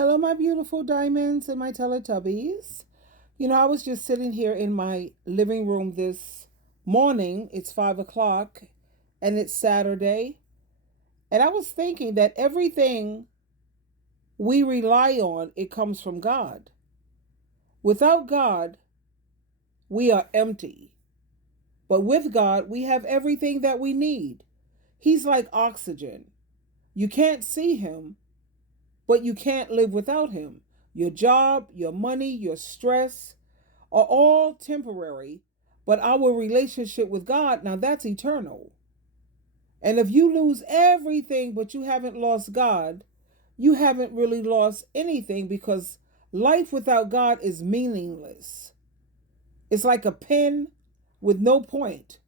Hello, my beautiful diamonds and my Teletubbies. I was just sitting here in my living room this morning. It's 5 o'clock and it's Saturday. And I was thinking that everything we rely on, it comes from God. Without God, we are empty. But with God, we have everything that we need. He's like oxygen. You can't see him, but you can't live without him. Your job, your money, your stress are all temporary, but our relationship with God, now that's eternal. And if you lose everything, but you haven't lost God, you haven't really lost anything because life without God is meaningless. It's like a pen with no point.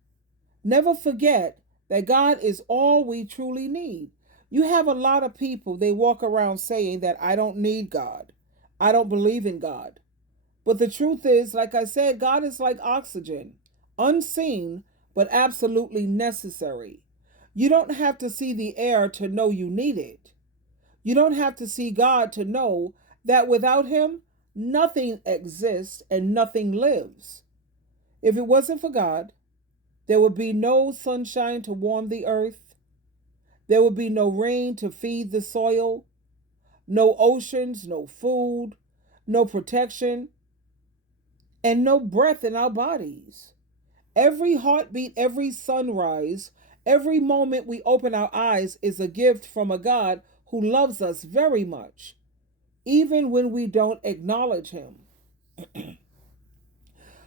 Never forget that God is all we truly need. You have a lot of people, they walk around saying that I don't need God. I don't believe in God. But the truth is, like I said, God is like oxygen, unseen, but absolutely necessary. You don't have to see the air to know you need it. You don't have to see God to know that without Him, nothing exists and nothing lives. If it wasn't for God, there would be no sunshine to warm the earth. There would be no rain to feed the soil, no oceans, no food, no protection, and no breath in our bodies. Every heartbeat, every sunrise, every moment we open our eyes is a gift from a God who loves us very much, even when we don't acknowledge Him.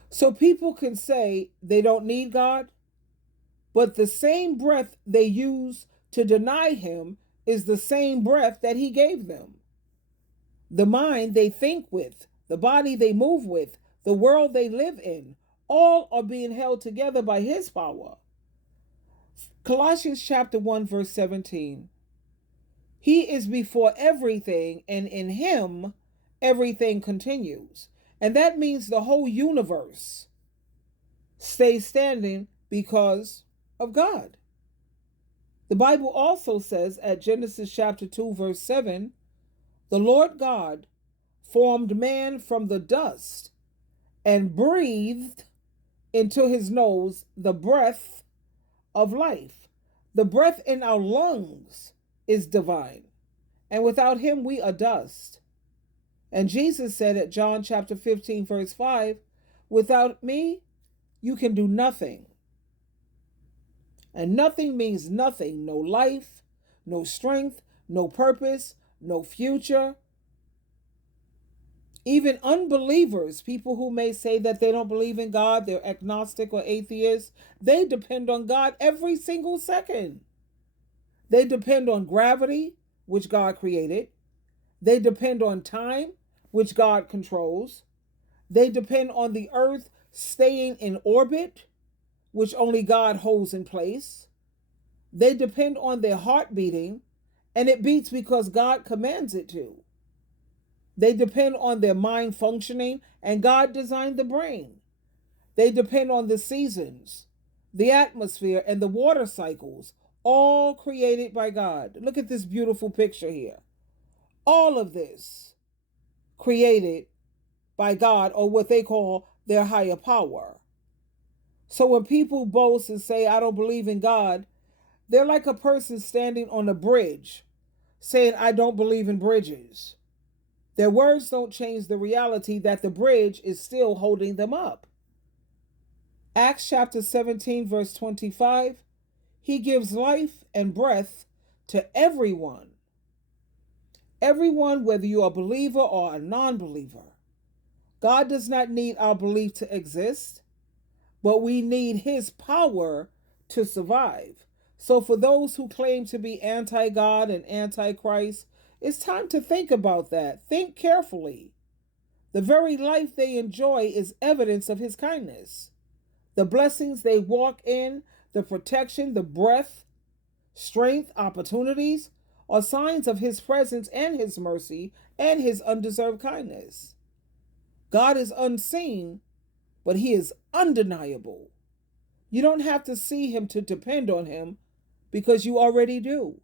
So people can say they don't need God, but the same breath they use to deny Him is the same breath that He gave them. The mind they think with, the body they move with, the world they live in, all are being held together by His power. Colossians chapter 1 verse 17. He is before everything, and in Him everything continues. And that means the whole universe stays standing because of God. The Bible also says at Genesis chapter 2 verse 7, the Lord God formed man from the dust and breathed into his nose the breath of life. The breath in our lungs is divine, and without him we are dust. And Jesus said at John chapter 15 verse 5, without me you can do nothing. And nothing means nothing. No life, no strength, no purpose, no future. Even unbelievers, people who may say that they don't believe in God, they're agnostic or atheists, they depend on God every single second. They depend on gravity, which God created. They depend on time, which God controls. They depend on the earth staying in orbit, which only God holds in place. They depend on their heart beating, and it beats because God commands it to. They depend on their mind functioning, and God designed the brain. They depend on the seasons, the atmosphere, and the water cycles, all created by God. Look at this beautiful picture here. All of this created by God, or what they call their higher power. So when people boast and say, I don't believe in God, they're like a person standing on a bridge saying, I don't believe in bridges. Their words don't change the reality that the bridge is still holding them up. Acts chapter 17, verse 25, He gives life and breath to everyone. Everyone, whether you're a believer or a non believer. God does not need our belief to exist, but we need His power to survive. So, for those who claim to be anti God and anti Christ, it's time to think about that. Think carefully. The very life they enjoy is evidence of His kindness. The blessings they walk in, the protection, the breath, strength, opportunities are signs of His presence and His mercy and His undeserved kindness. God is unseen, but He is undeniable. You don't have to see Him to depend on Him because you already do.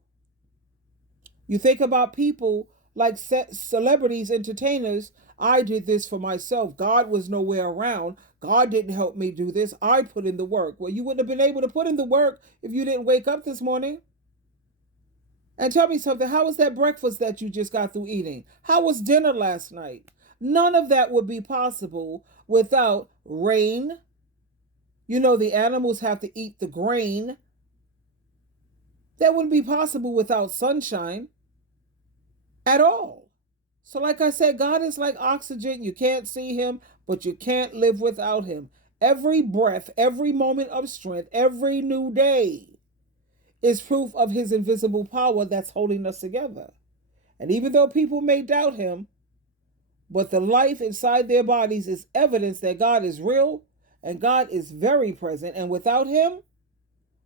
You think about people like celebrities, entertainers. I did this for myself. God was nowhere around. God didn't help me do this. I put in the work. Well, you wouldn't have been able to put in the work if you didn't wake up this morning. And tell me something. How was that breakfast that you just got through eating? How was dinner last night? None of that would be possible without rain. You know, the animals have to eat the grain. That wouldn't be possible without sunshine at all. So, like I said, God is like oxygen. You can't see him, but you can't live without him. Every breath, every moment of strength, every new day is proof of his invisible power that's holding us together. And even though people may doubt him, but the life inside their bodies is evidence that God is real and God is very present. And without him,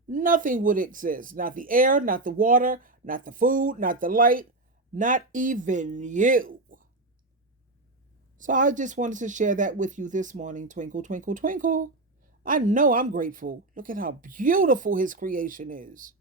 nothing would exist. Not the air, not the water, not the food, not the light, not even you. So I just wanted to share that with you this morning. Twinkle, twinkle, twinkle. I know I'm grateful. Look at how beautiful his creation is.